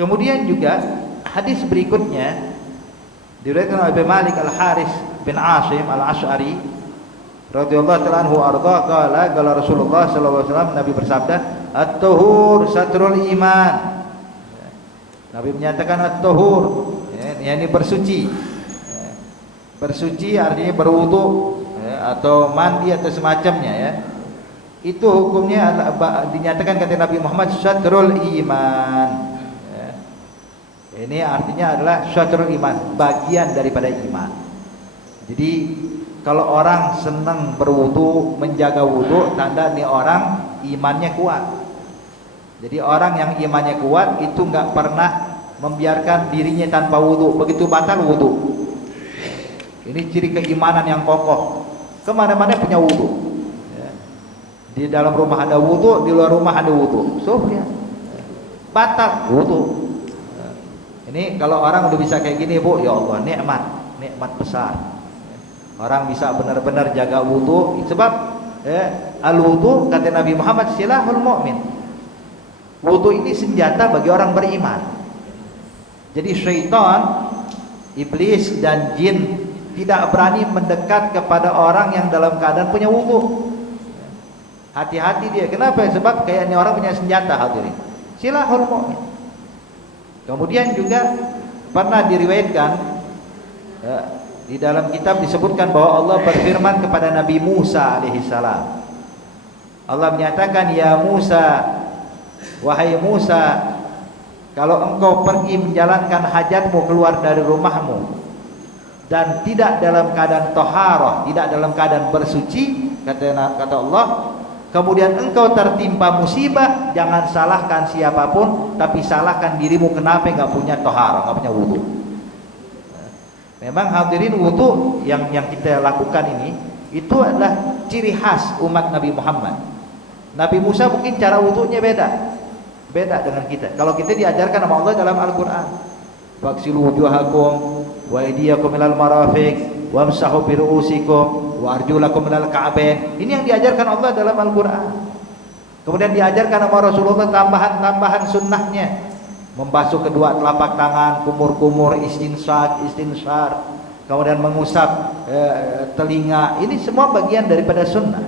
Kemudian juga hadis berikutnya diriwayatkan oleh Abu Malik Al-Haris bin Asim Al-Asy'ari radhiyallahu ta'ala anhu arda qala Rasulullah sallallahu alaihi wasallam, Nabi bersabda, at-tuhur satrul iman. Nabi menyatakan at-tuhur, yakni bersuci. Bersuci artinya berwudu atau mandi atau semacamnya ya. Itu hukumnya dinyatakan kata Nabi Muhammad satrul iman. Ini artinya adalah syatrul iman, bagian daripada iman. Jadi kalau orang senang berwudu, menjaga wudu, tanda nih orang imannya kuat. Jadi orang yang imannya kuat itu nggak pernah membiarkan dirinya tanpa wudu, begitu batal wudu. Ini ciri keimanan yang kokoh. Kemana-mana punya wudu. Di dalam rumah ada wudu, di luar rumah ada wudu. So ya, batal wudu. Ini kalau orang udah bisa kayak gini, Bu, ya Allah, nikmat besar. Orang bisa benar-benar jaga wudu, sebab al-wudu kata Nabi Muhammad silahul mu'min. Wudu ini senjata bagi orang beriman. Jadi syaitan, iblis dan jin tidak berani mendekat kepada orang yang dalam keadaan punya wudu. Hati-hati dia. Kenapa? Sebab kayaknya orang punya senjata, hadirin. Silahul mu'min. Kemudian juga pernah diriwayatkan di dalam kitab disebutkan bahwa Allah berfirman kepada Nabi Musa alaihissalam. Allah menyatakan, ya Musa, wahai Musa, kalau engkau pergi menjalankan hajatmu keluar dari rumahmu dan tidak dalam keadaan toharoh, tidak dalam keadaan bersuci, kata Allah, kemudian engkau tertimpa musibah, jangan salahkan siapapun, tapi salahkan dirimu kenapa nggak punya toharoh, nggak punya wudu. Memang hadirin, wudu yang kita lakukan ini itu adalah ciri khas umat Nabi Muhammad. Nabi Musa mungkin cara wudunya beda dengan kita. Kalau kita diajarkan sama Allah dalam Al-Quran, faghsilu wujuhakum wa aydiyakum ilal marafiq wamsahu bi ru'usikum wa arjulakum ilal ka'bain. Ini yang diajarkan Allah dalam Al-Quran. Kemudian diajarkan sama Rasulullah tambahan sunnahnya, membasuh kedua telapak tangan, kumur-kumur, istinsar, kemudian mengusap telinga. Ini semua bagian daripada sunnah.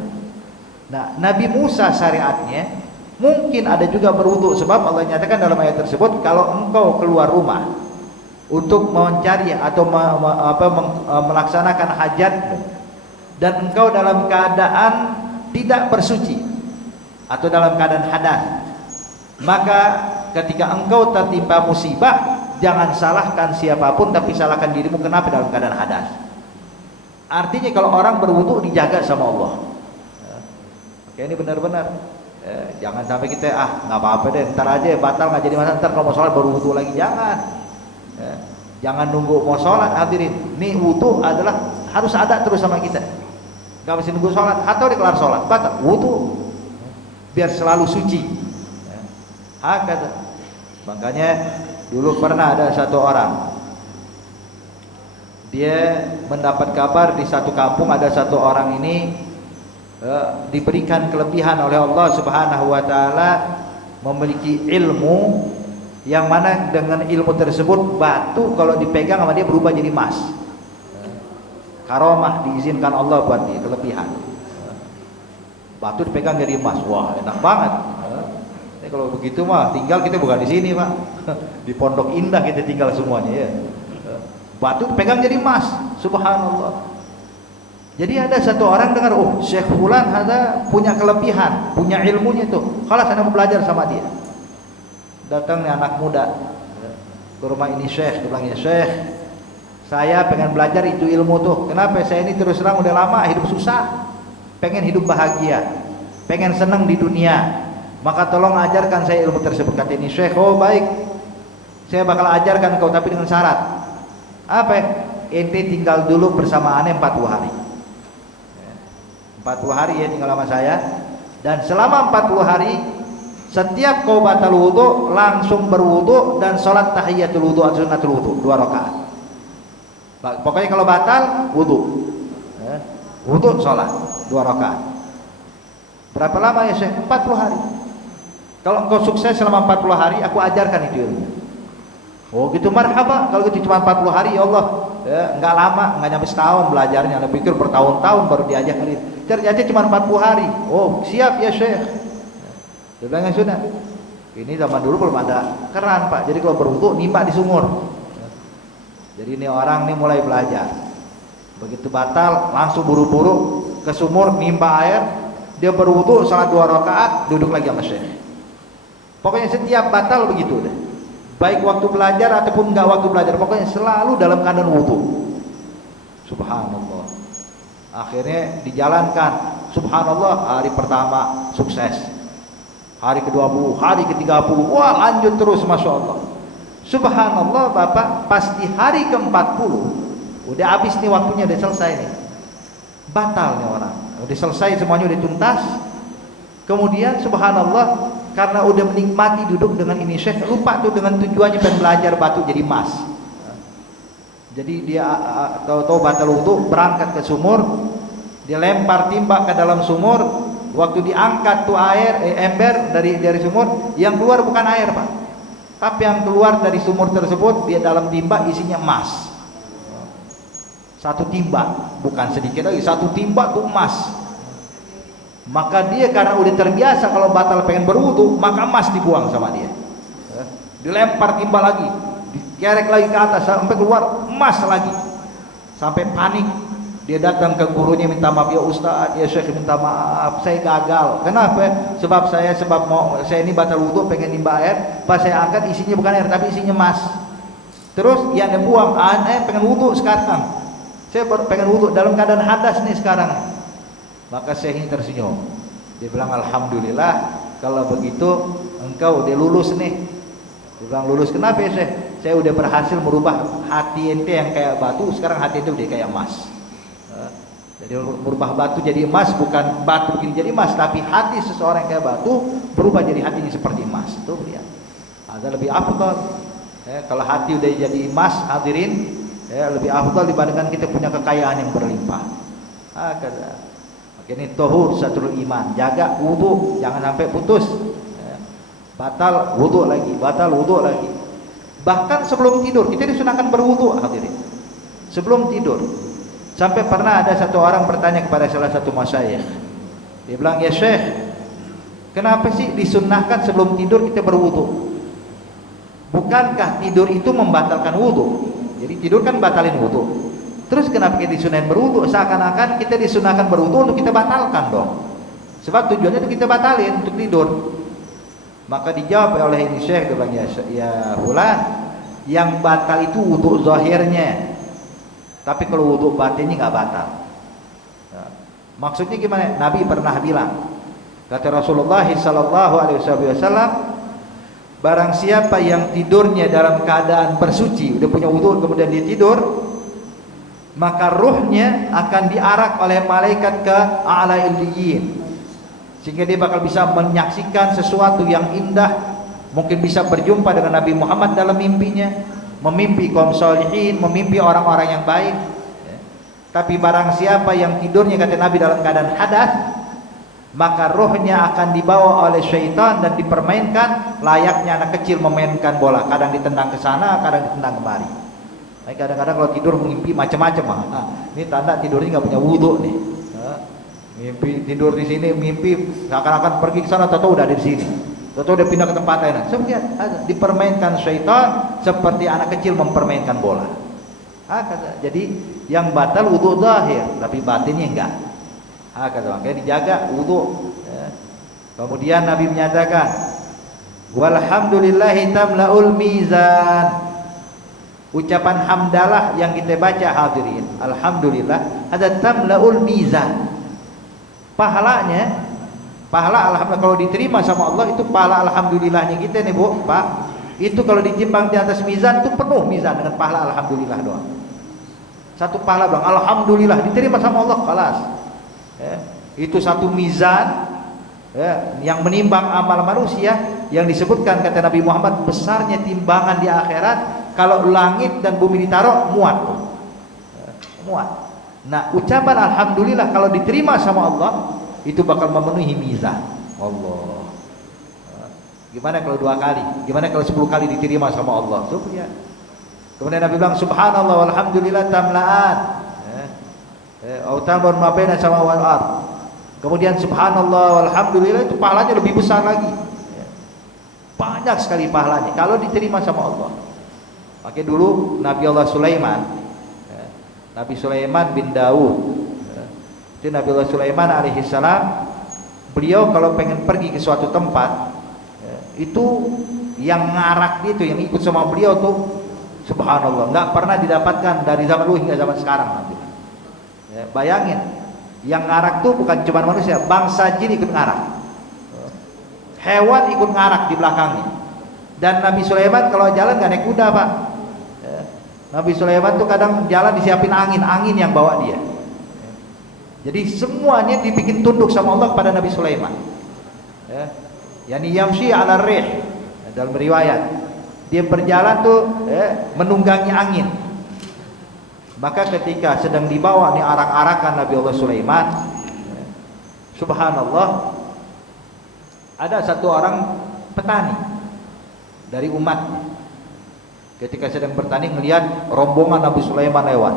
Nah, Nabi Musa syariatnya mungkin ada juga berwudu, sebab Allah nyatakan dalam ayat tersebut, kalau engkau keluar rumah untuk mencari atau melaksanakan hajat dan engkau dalam keadaan tidak bersuci atau dalam keadaan hadas, maka ketika engkau tertimpa musibah, jangan salahkan siapapun, tapi salahkan dirimu kenapa dalam keadaan hadas. Artinya kalau orang berwudu dijaga sama Allah. Oke, ini benar-benar jangan sampai kita nggak apa-apa deh, ntar aja batal, nggak jadi masalah, ntar kalau mau sholat baru wudu lagi. Jangan nunggu mau sholat, hadirin. Nih wudu adalah harus ada terus sama kita. Gak mesti nunggu sholat atau dikelar sholat batal wudu, biar selalu suci. Hakata. Makanya dulu pernah ada satu orang, dia mendapat kabar di satu kampung ada satu orang ini diberikan kelebihan oleh Allah Subhanahu wa taala, memiliki ilmu yang mana dengan ilmu tersebut batu kalau dipegang sama dia berubah jadi emas. Karomah diizinkan Allah buat dia, kelebihan. Batu dipegang jadi emas. Wah, enak banget. Ini kalau begitu mah tinggal kita bukan di sini, Pak. Di Pondok Indah kita tinggal semuanya ya. Batu dipegang jadi emas. Subhanallah. Jadi ada satu orang dengar, oh Syekh Fulan ada punya kelebihan, punya ilmunya tuh. Kalau saya mau belajar sama dia. Datang nih anak muda ke rumah ini Syekh, dia bilang, ya Syekh, saya pengen belajar itu ilmu tuh. Kenapa? Saya ini terus terang udah lama hidup susah, pengen hidup bahagia, pengen senang di dunia. Maka tolong ajarkan saya ilmu tersebut. Kata ini Syekh, oh baik, saya bakal ajarkan kau, tapi dengan syarat. Apa? Ente tinggal dulu bersama aneh 40 hari. 40 hari ya tinggal sama saya, dan selama 40 hari setiap kau batal wudu langsung berwudu dan sholat tahiyatul wudu atau sunnatul wudu 2 rakaat. Pokoknya kalau batal wudu, wudu sholat 2 rakaat. Berapa lama ya Syekh? 40 hari. Kalau engkau sukses selama 40 hari, aku ajarkan itu ilmu. Oh gitu, marhaba. Kalau gitu cuma 40 hari ya Allah. Ya, enggak lama, enggak nyampe setahun belajarnya. Anda pikir bertahun-tahun baru diajarin. Ternyata cuma 40 hari. Oh, siap ya Syekh. Dia bilang ya sudah. Ini zaman dulu belum ada keran, Pak. Jadi kalau berwudu nimba di sumur. Jadi ini orang nih mulai belajar. Begitu batal, langsung buru-buru ke sumur nimba air. Dia berwudu, salat 2 rakaat, duduk lagi sama Syekh. Pokoknya setiap batal begitu deh. Baik waktu belajar ataupun enggak waktu belajar, pokoknya selalu dalam keadaan wudu. Subhanallah. Akhirnya dijalankan. Subhanallah, hari pertama sukses. Hari ke-20, hari ke-30, wah lanjut terus, Masya Allah. Subhanallah Bapak, pas di hari ke-40, udah habis nih waktunya, udah selesai nih. Batal nih orang. Udah selesai semuanya, udah tuntas. Kemudian Subhanallah, karena udah menikmati duduk dengan ini Syekh, lupa tuh dengan tujuannya pengen belajar batu jadi emas. Jadi dia tahu-tahu batal wudu, berangkat ke sumur, dia lempar timba ke dalam sumur. Waktu diangkat tuh ember dari sumur, yang keluar bukan air Pak, tapi yang keluar dari sumur tersebut dia dalam timba isinya emas. Satu timba, bukan sedikit lagi, satu timba tuh emas. Maka dia karena udah terbiasa kalau batal pengen berwudu, maka emas dibuang sama dia. Dilempar timba lagi, dikerek lagi ke atas sampai keluar emas lagi. Sampai panik, dia datang ke gurunya minta maaf, ya Ustaz, ya Syekh minta maaf, saya gagal. Kenapa? Sebab saya ini batal wudu, pengen nimba air, pas saya angkat isinya bukan air tapi isinya emas. Terus yang dibuang, pengen wudu sekarang. Saya baru pengen wudu dalam keadaan hadas nih sekarang. Maka Syekh ini tersenyum. Dia bilang, alhamdulillah kalau begitu engkau udah lulus nih. Dia bilang, lulus kenapa ya Syekh? Saya udah berhasil merubah hati ente yang kayak batu, sekarang hati ente udah kayak emas. Jadi merubah batu jadi emas, bukan batu ini jadi emas, tapi hati seseorang yang kayak batu berubah jadi hatinya seperti emas. Tuh lihat. Ada lebih afdal. Kalau hati udah jadi emas, hadirin, lebih afdal dibandingkan kita punya kekayaan yang berlimpah. Kata. Ini tohur satrul iman, jaga wudu jangan sampai putus. Batal wudu lagi, batal wudu lagi. Bahkan sebelum tidur kita disunahkan berwudu, hadirin. Sebelum tidur. Sampai pernah ada satu orang bertanya kepada salah satu masyayikh. Dia bilang, "Ya Syekh, kenapa sih disunahkan sebelum tidur kita berwudu? Bukankah tidur itu membatalkan wudu? Jadi tidur kan batalin wudu. Terus kenapa kita disunahin berwudu? Seakan-akan kita disunahkan berwudu untuk kita batalkan dong. Sebab tujuannya itu kita batalin untuk tidur." Maka dijawab oleh ini Syekh, dia bilang, ya fulan, yang batal itu wudu zahirnya. Tapi kalau wudu batinnya nggak batal. Maksudnya gimana? Nabi pernah bilang, kata Rasulullah sallallahu alaihi wasallam, barang siapa yang tidurnya dalam keadaan bersuci, udah punya wudu kemudian dia tidur, maka ruhnya akan diarak oleh malaikat ke a'la illiyin, sehingga dia bakal bisa menyaksikan sesuatu yang indah. Mungkin bisa berjumpa dengan Nabi Muhammad dalam mimpinya, memimpi kaum sholihin, memimpi orang-orang yang baik. Tapi barang siapa yang tidurnya, kata Nabi, dalam keadaan hadas, maka rohnya akan dibawa oleh syaitan dan dipermainkan layaknya anak kecil memainkan bola, kadang ditendang ke sana, kadang ditendang kemari. Kadang-kadang kalau tidur mimpi macam-macam. Ini tanda tidurnya nggak punya wudu nih. Mimpi tidur di sini, mimpi seakan-akan pergi ke sana, atau udah ada di sini, atau udah pindah ke tempat lain. Dipermainkan syaitan seperti anak kecil mempermainkan bola. Jadi yang batal wudu zahir, tapi batinnya enggak. Makanya dijaga wudu. Kemudian Nabi menyatakan, walhamdulillahi tamlaul mizan. Ucapan hamdalah yang kita baca, hadirin, alhamdulillah, ada tamlaul mizan. Pahalanya, pahala alhamdulillah kalau diterima sama Allah, itu pahala alhamdulillahnya kita nih Bu, Pak. Itu kalau ditimbang di atas mizan itu penuh mizan dengan pahala alhamdulillah doang. Satu pahala doang, alhamdulillah diterima sama Allah, kelas. Itu satu mizan yang menimbang amal manusia, yang disebutkan kata Nabi Muhammad besarnya timbangan di akhirat. Kalau langit dan bumi ditaruh, muat, muat. Nah, ucapan alhamdulillah kalau diterima sama Allah, itu bakal memenuhi mizan Allah. Gimana kalau 2 kali? Gimana kalau 10 kali diterima sama Allah? Tuh ya. Kemudian Nabi bilang subhanallah walhamdulillah tamla'an. Au tamur ma baina sama wal ard. Kemudian subhanallah walhamdulillah itu pahalanya lebih besar lagi. Banyak sekali pahalanya kalau diterima sama Allah. Makanya dulu Nabi Allah Sulaiman, Nabi Sulaiman bin Daud, itu Nabi Allah Sulaiman alaihissalam, beliau kalau pengen pergi ke suatu tempat, itu yang ngarak itu, yang ikut sama beliau tuh, subhanallah, nggak pernah didapatkan dari zaman dulu hingga zaman sekarang. Nanti, bayangin, yang ngarak tuh bukan cuma manusia, bangsa jin ikut ngarak, hewan ikut ngarak di belakangnya. Dan Nabi Sulaiman kalau jalan nggak naik kuda, Pak. Nabi Sulaiman tuh kadang jalan disiapin angin yang bawa dia. Jadi semuanya dibikin tunduk sama Allah kepada Nabi Sulaiman. Yani yamshi ala rih, dalam riwayat dia berjalan tuh menunggangi angin. Maka ketika sedang dibawa nih arak-arakan Nabi Allah Sulaiman, subhanallah, ada satu orang petani dari umatnya. Ketika sedang bertani melihat rombongan Nabi Sulaiman lewat.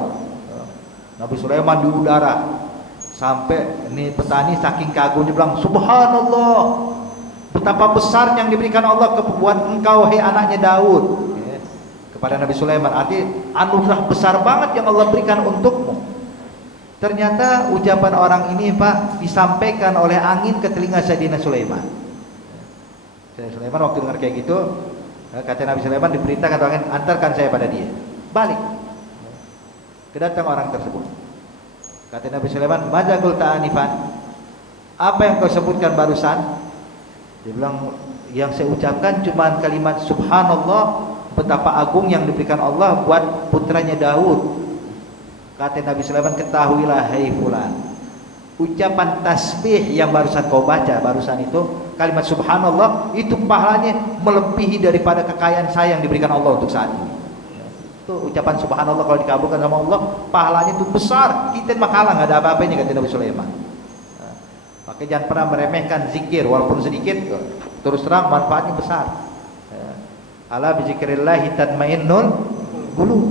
Nabi Sulaiman di udara, sampai ini petani saking kagumnya bilang subhanallah, betapa besar yang diberikan Allah kepada engkau hai anaknya Daud, kepada Nabi Sulaiman. Arti anugerah besar banget yang Allah berikan untukmu. Ternyata ucapan orang ini, Pak, disampaikan oleh angin ke telinga Sayyidina Sulaiman. Sayyidina Sulaiman waktu dengar kayak gitu, kata Nabi Sulaiman, diperintahkan angin, antarkan saya pada dia. Balik, kedatang orang tersebut. Kata Nabi Sulaiman, madza qulta anifan, apa yang kau sebutkan barusan? Dia bilang, yang saya ucapkan cuma kalimat subhanallah, betapa agung yang diberikan Allah buat putranya Daud. Kata Nabi Sulaiman, ketahuilah hai fulan, ucapan tasbih yang barusan kau baca, barusan itu kalimat subhanallah, itu pahalanya melebihi daripada kekayaan saya yang diberikan Allah untuk saat ini. Itu ucapan subhanallah kalau dikabulkan sama Allah, pahalanya itu besar. Kita mah kalah, nggak ada apa-apanya, kata Nabi Sulaiman. Maka jangan pernah meremehkan zikir walaupun sedikit, terus terang manfaatnya besar. Ala bi zikrillahi tatmainnul qulub.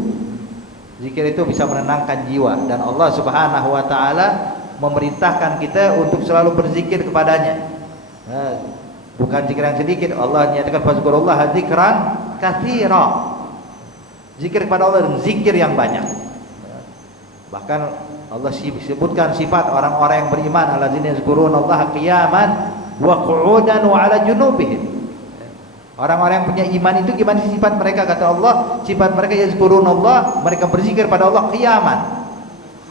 Zikir itu bisa menenangkan jiwa, dan Allah Subhanahu wa taala memerintahkan kita untuk selalu berzikir kepadanya. Bukan zikir yang sedikit. Allah nyatakan fazkurullaha dzikran katsira. Zikir kepada Allah dan zikir yang banyak. Bahkan Allah sebutkan sifat orang-orang yang beriman, alladzina yazkurunallaha qiyaman wa qu'udan wa 'ala junubihim. Orang-orang yang punya iman itu gimana sifat mereka? Kata Allah, sifat mereka yazkurunallah, mereka berzikir pada Allah qiyaman,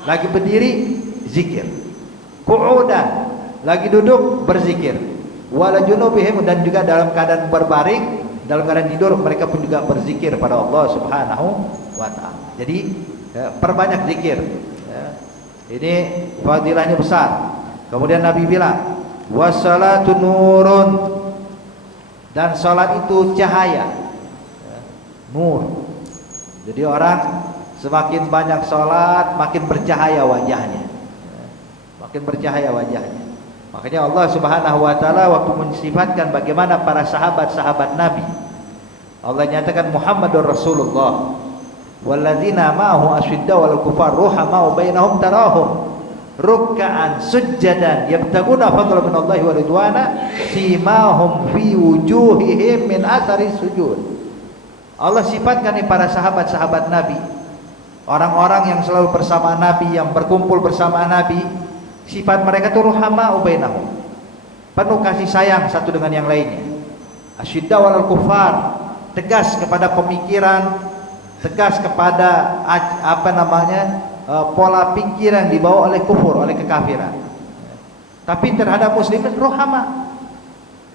lagi berdiri zikir, qu'udan, lagi duduk berzikir, wala junubihim, dan juga dalam keadaan berbaring, dalam keadaan tidur mereka pun juga berzikir pada Allah Subhanahu wa taala. Jadi perbanyak zikir. Ini fadilahnya besar. Kemudian Nabi bilang, wassalatu nurun, dan salat itu cahaya, nur. Jadi orang semakin banyak salat, makin bercahaya wajahnya, makin bercahaya wajahnya. Makanya Allah Subhanahu wa taala waktu mensifatkan bagaimana para sahabat-sahabat Nabi, Allah nyatakan Muhammadur Rasulullah walladzina ma'ahu asyiddaw 'alal kufar ruhamau bainahum tarahum ruk'an sujjadan yabtaguna fadlan minallahi wa ridwana simahum fi wujuhihim min athari sujud. Allah sifatkan nih para sahabat-sahabat Nabi, orang-orang yang selalu bersama Nabi, yang berkumpul bersama Nabi, sifat mereka itu ruhama bainahum, penuh kasih sayang satu dengan yang lainnya. Asyiddaw 'alal kufar, tegas kepada pemikiran, tegas kepada pola pikir yang dibawa oleh kufur, oleh kekafiran. Tapi terhadap muslimin rohama.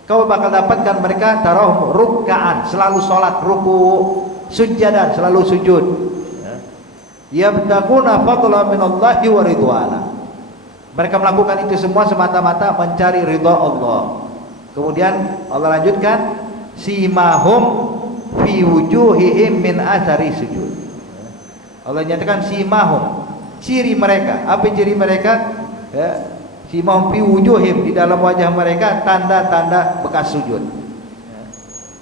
Kau bakal dapatkan mereka tarahum ruk'an, selalu sholat ruku, sujadan, selalu sujud. Yabtaguna fadlan minallahi wa ridwana. Mereka melakukan itu semua semata-mata mencari ridha Allah. Kemudian Allah lanjutkan, simahum fi wujuhihim min athari sujud. Allah nyatakan simahum, ciri mereka. Apa ciri mereka? Simahum fi wujuhim, di dalam wajah mereka tanda-tanda bekas sujud.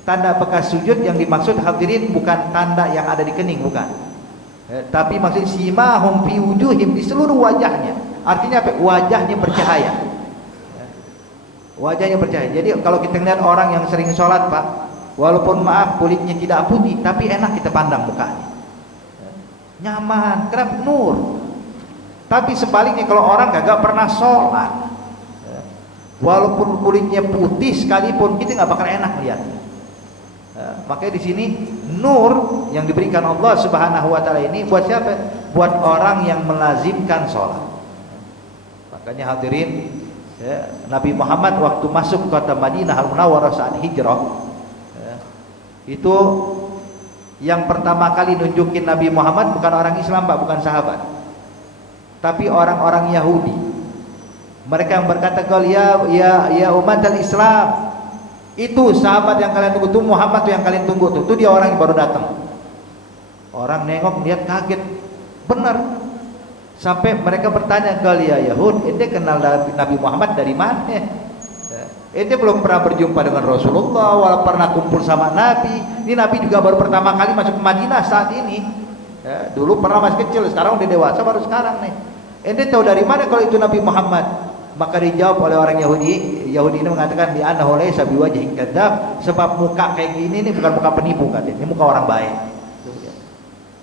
Tanda bekas sujud yang dimaksud hadirin bukan tanda yang ada di kening, bukan. Tapi maksud simahum fi wujuhim, di seluruh wajahnya. Artinya apa? Wajahnya bercahaya. Wajahnya bercahaya. Jadi kalau kita lihat orang yang sering sholat, Pak, walaupun maaf kulitnya tidak putih, tapi enak kita pandang mukanya. Nyaman, kenapa? Nur. Tapi sebaliknya kalau orang gak pernah sholat, walaupun kulitnya putih sekalipun, kita nggak bakal enak melihatnya. Makanya di sini nur yang diberikan Allah Subhanahu wa taala ini buat siapa? Buat orang yang melazimkan sholat. Makanya hadirin, Nabi Muhammad waktu masuk kota Madinah Al-Munawwarah saat hijrah, itu yang pertama kali nunjukin Nabi Muhammad bukan orang Islam, Pak, bukan sahabat, tapi orang-orang Yahudi. Mereka yang berkata, "Qul ya umat al-Islam." Itu sahabat yang kalian tunggu tuh, Muhammad tuh yang kalian tunggu tuh. Itu dia orang yang baru datang. Orang nengok, lihat, kaget. Benar. Sampai mereka bertanya, "Qul ya Yahud, ente kenal Nabi Muhammad dari mana? Ente belum pernah berjumpa dengan Rasulullah, wala pernah kumpul sama Nabi. Ini Nabi juga baru pertama kali masuk ke Madinah saat ini. Dulu pernah masih kecil, sekarang udah dewasa, baru sekarang nih. Ente tahu dari mana kalau itu Nabi Muhammad?" Maka dijawab oleh orang Yahudi. Yahudi ini mengatakan, "Bi annahu laysa biwajhin kadzab." Sebab muka kayak gini ini bukan muka penipu, katanya. Ini muka orang baik.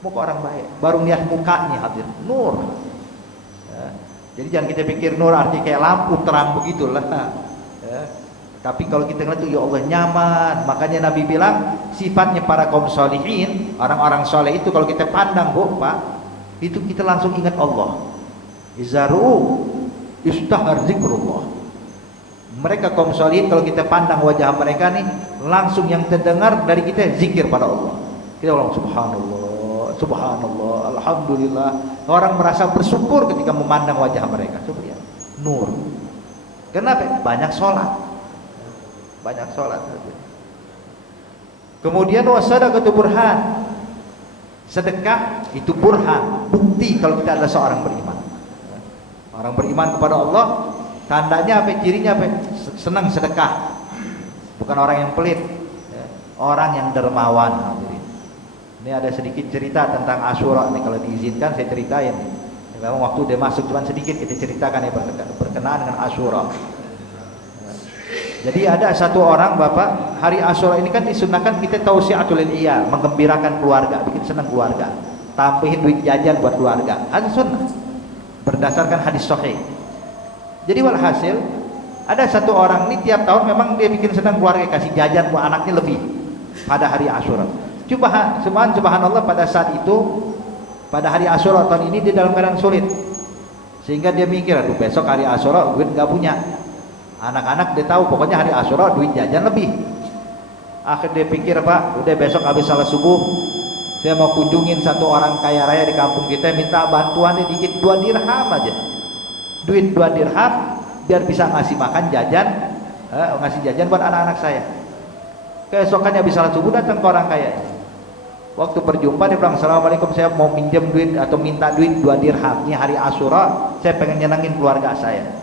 Muka orang baik. Baru lihat mukanya hadir nur. Jadi jangan kita pikir nur artinya kayak lampu terang begitulah. Tapi kalau kita ngeliat tuh, ya Allah, nyaman. Makanya Nabi bilang sifatnya para kaum sholihin, orang-orang soleh itu kalau kita pandang, Pak, itu kita langsung ingat Allah. Izaru istahar zikrullah. Mereka kaum sholihin kalau kita pandang wajah mereka nih, langsung yang terdengar dari kita zikir pada Allah. Kita ulang subhanallah, subhanallah, alhamdulillah. Orang merasa bersyukur ketika memandang wajah mereka. Coba ya, nur. Kenapa? Banyak sholat. Banyak sholat. Kemudian wasadaqatu burhan. Sedekah itu burhan, bukti kalau kita adalah seorang beriman. Orang beriman kepada Allah, tandanya apa? Cirinya apa? Senang sedekah. Bukan orang yang pelit, orang yang dermawan. Ini ada sedikit cerita tentang Asyura nih, kalau diizinkan saya ceritain. Memang waktu dia masuk cuma sedikit kita ceritakan yang berkenaan dengan Asyura. Jadi ada satu orang, Bapak, hari Asyura ini kan disunahkan kita tausiatul iyal, menggembirakan keluarga, bikin senang keluarga, tambahin duit jajan buat keluarga. Ada sunnah berdasarkan hadis sahih. Jadi walhasil ada satu orang ini tiap tahun memang dia bikin senang keluarga, kasih jajan buat anaknya lebih pada hari Asyura. Subhanallah, pada saat itu pada hari Asyura tahun ini dia dalam keadaan sulit, sehingga dia mikir, aduh besok hari Asyura duit nggak punya. Anak-anak dia tahu pokoknya hari Asyura duit jajan lebih. Akhirnya dia pikir, Pak, udah besok habis salat subuh saya mau kunjungin satu orang kaya raya di kampung kita, minta bantuannya dikit, 2 dirham aja. Duit 2 dirham biar bisa ngasih makan jajan, ngasih jajan buat anak-anak saya. Keesokannya habis salat subuh datang ke orang kaya. Waktu berjumpa dia bilang, "Assalamualaikum, saya mau minjem duit atau minta duit 2 dirham. Ini hari Asyura, saya pengen nyenengin keluarga saya."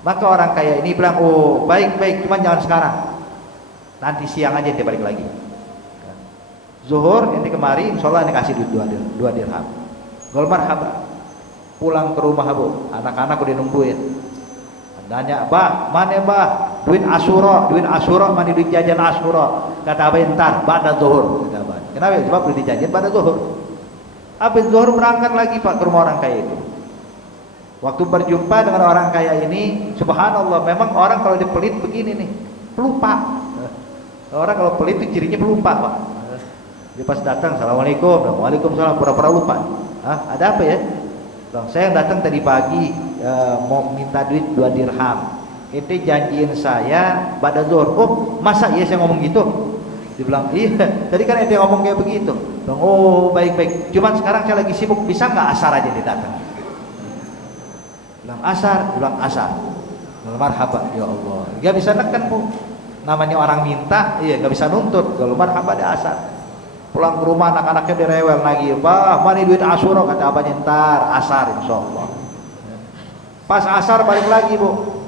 Maka orang kaya ini bilang, "Oh, baik-baik, cuma jangan sekarang. Nanti siang aja dia balik lagi. Zuhur ini kemari, insyaallah ini kasih duit 2 dirham. Gol marhaba. Pulang ke rumah, Bu. Anak-anak udah nungguin. Nanya, "Bah, mana bah? Duit Asyura, mana duit jajan Asyura?" Kata Abah, "Entar, ba'da zuhur." Kata Abah. Kenapa? Sebab duit jajan pada zuhur. Habis zuhur berangkat lagi, Pak, ke rumah orang kaya itu. Waktu berjumpa dengan orang kaya ini, subhanallah, memang orang kalau dia pelit begini nih, pelupa. Orang kalau pelit itu cirinya pelupa, Pak. Dia pas datang, "Assalamualaikum." "Waalaikumsalam." Pura-pura lupa. Ada apa ya? Saya yang datang tadi pagi mau minta duit 2 dirham. Ente janjiin saya pada zuhur. "Oh, masa iya saya ngomong gitu?" Dibilang, "Iya, tadi kan ente ngomong kayak begitu." Bilang, "Oh, baik-baik. Cuman sekarang saya lagi sibuk, bisa nggak asar aja dia datang?" Bilang, "Asar." Bilang, "Asar." Marhaba, ya Allah. Gak bisa neken, Bu. Namanya orang minta, iya nggak bisa nuntut. Kalau marhaba dia asar. Pulang ke rumah anak-anaknya direwel lagi, "Bah, mana duit Asyura?" Kata abahnya, "Ntar asar insyaallah." Pas asar balik lagi, Bu,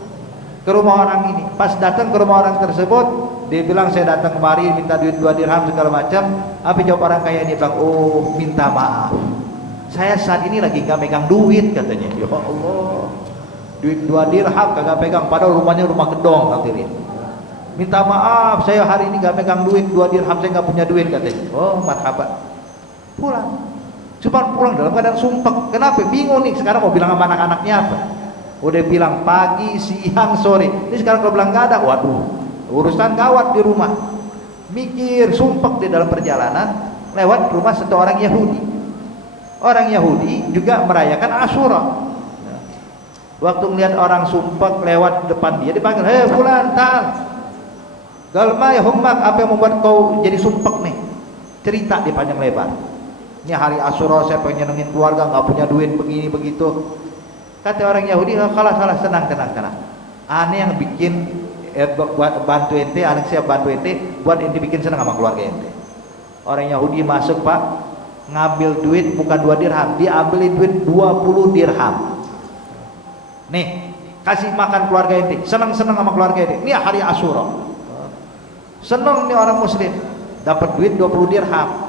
ke rumah orang ini. Pas datang ke rumah orang tersebut, Dia bilang saya datang kemari minta duit 2 dirham segala macam. Apa jawab orang kaya ini? Bilang, oh minta maaf, saya saat ini lagi gak megang duit katanya. Ya Allah, duit 2 dirham kagak pegang, padahal rumahnya rumah gedong hadirin. Minta maaf, saya hari ini gak megang duit 2 dirham, saya gak punya duit katanya. Oh marhaban, pulang. Cuma pulang dalam keadaan sumpek. Kenapa? Bingung nih sekarang mau bilang sama anak-anaknya apa. Udah bilang pagi, siang, sore. Ini sekarang kalau bilang gak ada, waduh, urusan gawat di rumah. Mikir, sumpek di dalam perjalanan lewat rumah satu orang Yahudi. Orang Yahudi juga merayakan Asyura. Waktu melihat orang sumpek lewat depan dia, dipanggil, hei fulan, tal, galma ya hummak, apa yang membuat kau jadi sumpek nih? Cerita di panjang lebar. Ini hari Asyura, saya pengen nyenengin keluarga, nggak punya duit, begini begitu. Kata orang Yahudi, oh, kalah tenang. Aneh yang bikin bantu ente, anak saya bantu ente, buat ente bikin senang sama keluarga ente. Orang Yahudi masuk pak, ngambil duit bukan 2 dirham, dia ambilin duit 20 dirham. Nih, kasih makan keluarga ente, senang sama keluarga ente. Ini hari Asyura, senang nih orang Muslim, dapat duit 20 dirham.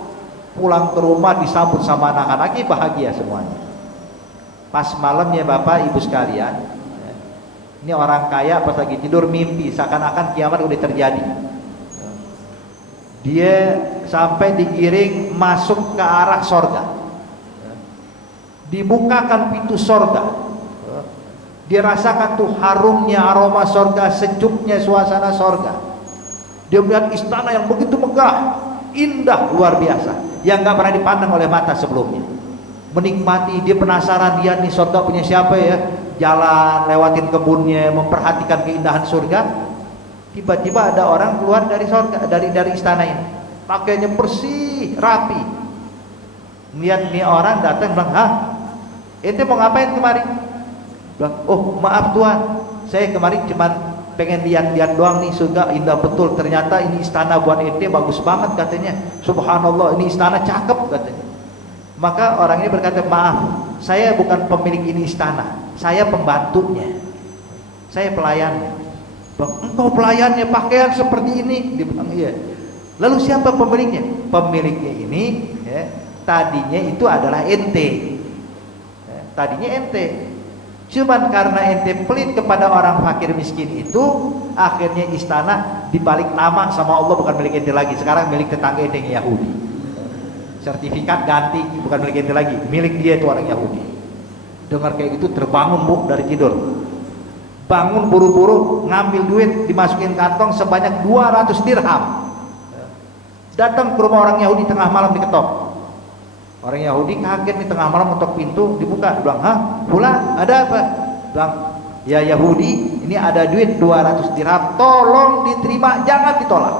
Pulang ke rumah disambut sama anak-anaknya, bahagia semuanya. Pas malamnya bapak ibu sekalian, ini orang kaya pas lagi tidur mimpi seakan-akan kiamat udah terjadi. Dia sampai digiring masuk ke arah sorga, dibukakan pintu sorga. Dia rasakan tuh harumnya aroma sorga, sejuknya suasana sorga. Dia melihat istana yang begitu megah, indah, luar biasa, yang gak pernah dipandang oleh mata sebelumnya. Menikmati, dia penasaran, dia nih surga punya siapa ya. Jalan lewatin kebunnya, memperhatikan keindahan surga. Tiba-tiba ada orang keluar dari surga, dari istana ini, pakaiannya bersih, rapi. Lihat nih orang datang, bilang, hah, ente mau ngapain kemari? Bilang, oh maaf Tuhan, saya kemari cuman pengen lihat-lihat doang nih, surga indah betul. Ternyata ini istana buat ente bagus banget katanya. Subhanallah, ini istana cakep katanya. Maka orang ini berkata, maaf, saya bukan pemilik ini istana, saya pembantunya, saya pelayannya. Engkau pelayannya, pakaian seperti ini? Dia bilang, iya. Lalu siapa pemiliknya? Pemiliknya ini ya, tadinya itu adalah ente ya, tadinya ente. Cuman karena ente pelit kepada orang fakir miskin itu, akhirnya istana dibalik nama sama Allah, bukan milik ente lagi. Sekarang milik tetangga ente yang Yahudi. Sertifikat ganti, bukan milik ente lagi, milik dia itu orang Yahudi. Dengar kayak gitu terbangun bu dari tidur, bangun buru-buru ngambil duit, dimasukin kantong sebanyak 200 dirham. Datang ke rumah orang Yahudi tengah malam, diketok. Orang Yahudi kaget nih, tengah malam ketok pintu, dibuka, bilang, hah pula ada apa? Bilang, ya Yahudi, ini ada duit 200 dirham, tolong diterima, jangan ditolak.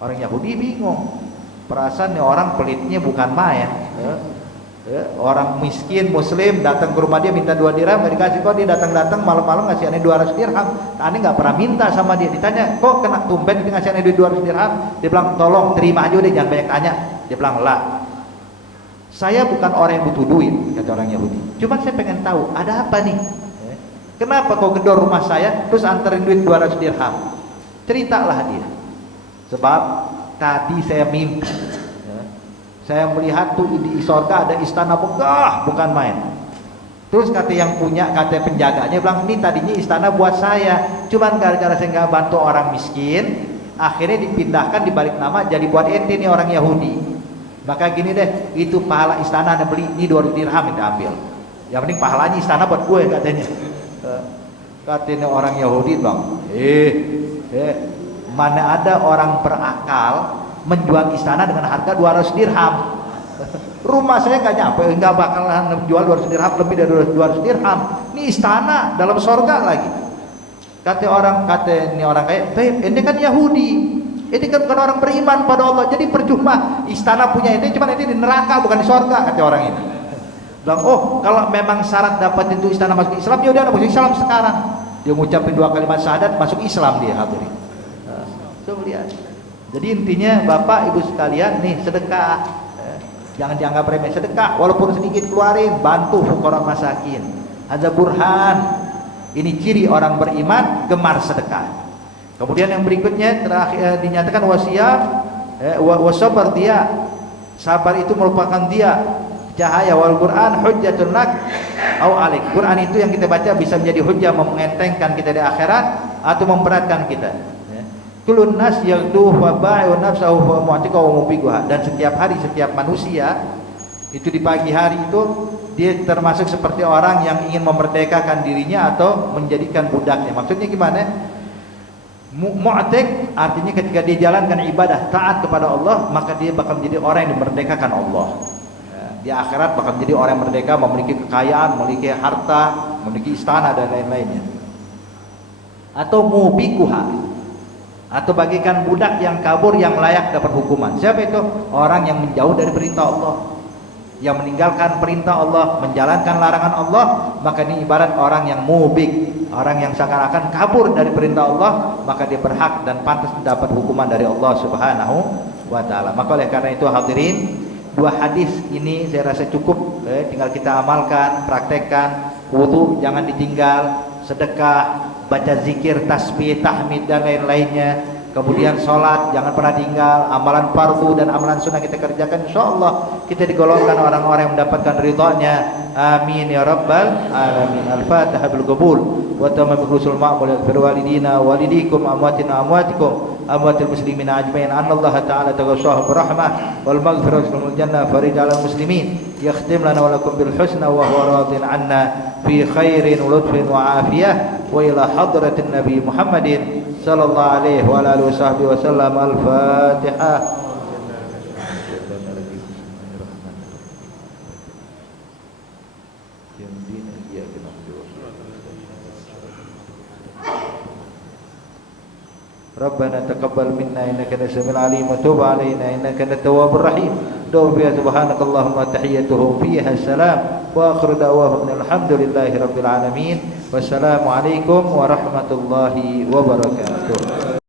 Orang Yahudi bingung, perasaan nih orang pelitnya bukan main. Orang miskin muslim datang ke rumah dia minta 2 dirham, gak dikasih. Kok dia datang malam-malam ngasih aneh 200 dirham? Aneh gak pernah minta sama dia. Ditanya, kok kena tumben dia ngasih aneh 200 dirham? Dia bilang, tolong terima aja udah, jangan banyak tanya. Dia bilang, lah, saya bukan orang yang butuh duit, kata orang Yahudi. Cuma saya pengen tahu ada apa nih, kenapa kau gedor rumah saya terus anterin duit 200 dirham? Ceritalah dia. Sebab tadi saya mimpi, saya melihat tuh di sorga ada istana megah, bukan main. Terus kata yang punya, kata penjaganya bilang, ini tadinya istana buat saya, cuman gara-gara saya nggak bantu orang miskin, akhirnya dipindahkan dibalik nama jadi buat ente nih orang Yahudi. Maka gini deh, itu pahala istana Anda beli, ini 200 dirham yang ambil. Yang penting pahalanya istana buat gue katanya. Katanya orang Yahudi bang, mana ada orang berakal menjual istana dengan harga 200 dirham. Rumah saya nggak nyampe, nggak bakalan jual 200 dirham, lebih dari 200 dirham. Ini istana dalam sorga lagi. Kata ini orang kayak, ini kan Yahudi, ini kan bukan orang beriman pada Allah, jadi percuma istana punya ini, cuma ini di neraka bukan di sorga, kata orang ini. Bilang, oh kalau memang syarat dapat itu istana masuk Islam, ya udah masuk Islam sekarang. Dia mengucapkan 2 kalimat syahadat, masuk Islam dia hadirin. Coba lihat. Jadi intinya Bapak Ibu sekalian nih, sedekah, jangan dianggap remeh. Sedekah walaupun sedikit keluarin, bantu fuqara masakin. Ada burhan. Ini ciri orang beriman, gemar sedekah. Kemudian yang berikutnya terakhir dinyatakan wasiyam wasabar, dia sabar itu merupakan dia cahaya, wal Quran hujjatun lak au alik. Quran itu yang kita baca bisa menjadi hujjah, mengentengkan kita di akhirat atau memberatkan kita. Kulun nas yaghdu fa ba'i'u nafsahu fa mu'tika wa mubigha. Dan setiap hari setiap manusia itu di pagi hari itu dia termasuk seperti orang yang ingin memerdekakan dirinya atau menjadikan budaknya. Maksudnya gimana? Mu'tik artinya ketika dia jalankan ibadah taat kepada Allah, maka dia bakal menjadi orang yang dimerdekakan Allah. Di akhirat bakal menjadi orang yang merdeka, memiliki kekayaan, memiliki harta, memiliki istana dan lain-lainnya. Atau mubikuha, atau bagikan budak yang kabur yang layak dapat hukuman. Siapa itu? Orang yang menjauh dari perintah Allah, yang meninggalkan perintah Allah, menjalankan larangan Allah, maka ini ibarat orang yang mubik, orang yang seakan-akan kabur dari perintah Allah, maka dia berhak dan pantas mendapat hukuman dari Allah Subhanahu wa taala. Maka oleh karena itu hadirin, dua hadis ini saya rasa cukup, tinggal kita amalkan, praktekkan. Wudu jangan ditinggal, sedekah, baca zikir, tasbih, tahmid dan lain-lainnya. Kemudian sholat jangan pernah tinggal, amalan fardu dan amalan sunnah kita kerjakan, insyaallah kita digolongkan orang-orang yang mendapatkan ridhonya. Amin ya rabbal alamin. Al-Fatihah bil qabul wa tamamul husul ma'mul fil walidina walidikum amwatina amwatikum amwatil muslimin ajmain. Anallahu ta'ala taghassahu birahmah wal maghfirah wal jannah farij 'alal muslimin. Yakhtim lana wa lakum bil husna wa huwa radin 'anna fi khairin wa lutfin wa afiyah wa ila hadratin nabi Muhammadin sallallahu alaihi wa alihi wasallam. Al-Fatihah. Rabbana taqabbal minna innaka antas samiul alim wa tub alaina innaka antat tawwabur rahim. Doa fiha subhanakallahumma tahiyyatuhum fiha salam wa akhiru da'wahum alhamdulillahi rabbil alamin. Wassalamu alaikum warahmatullahi wabarakatuh.